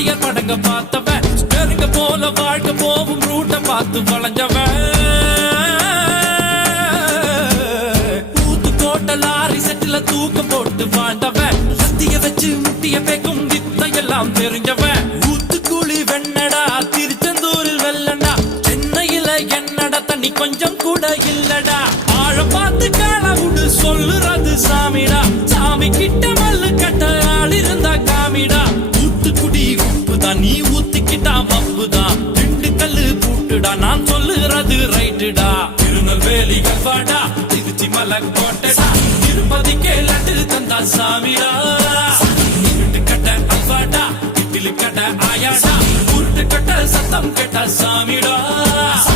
வாத்தியார் படங்க பார்த்தவன் ஸ்டேரிங்க போல வாழ்க்கை போவும் ரூட்ட பார்த்து வளைஞ்சவன் ஊத்து போட்ட லாரி செட்டில தூக்கம் போட்டு வாழ்ந்தவன் சத்திய வச்சு முட்டிய பேக்கும் வித்தையெல்லாம் தெரிஞ்சவன் ஊத்துக்குழி வெண்ணடா திருச்செந்தூரில் வெள்ளடா சென்னையில என்னடா தண்ணி கொஞ்சம் கூட இல்லடா ஆழ பார்த்து காலவுடு சொல்லுறது சாமிடா சாமி கிட்ட மல்லு கட்ட ஆள் இருந்தா காமிடா ஊத்துக்குடி உப்புதான் நீ ஊத்திக்கிட்டா மப்புதான் ரெண்டு கல்லு பூட்டுடா நான் சொல்லுறது ரைட்டுடா திருநெல்வேலி கல்வாடா திருச்சி மலைக்கோட்டைடா திருப்பதிக்கே லட்டு தந்தா சாமிடா இருட்டு கட்ட அல்வாடா இட்லி கட்ட ஆயாடா உருட்டு கட்ட சத்தம் கேட்ட சாமிடா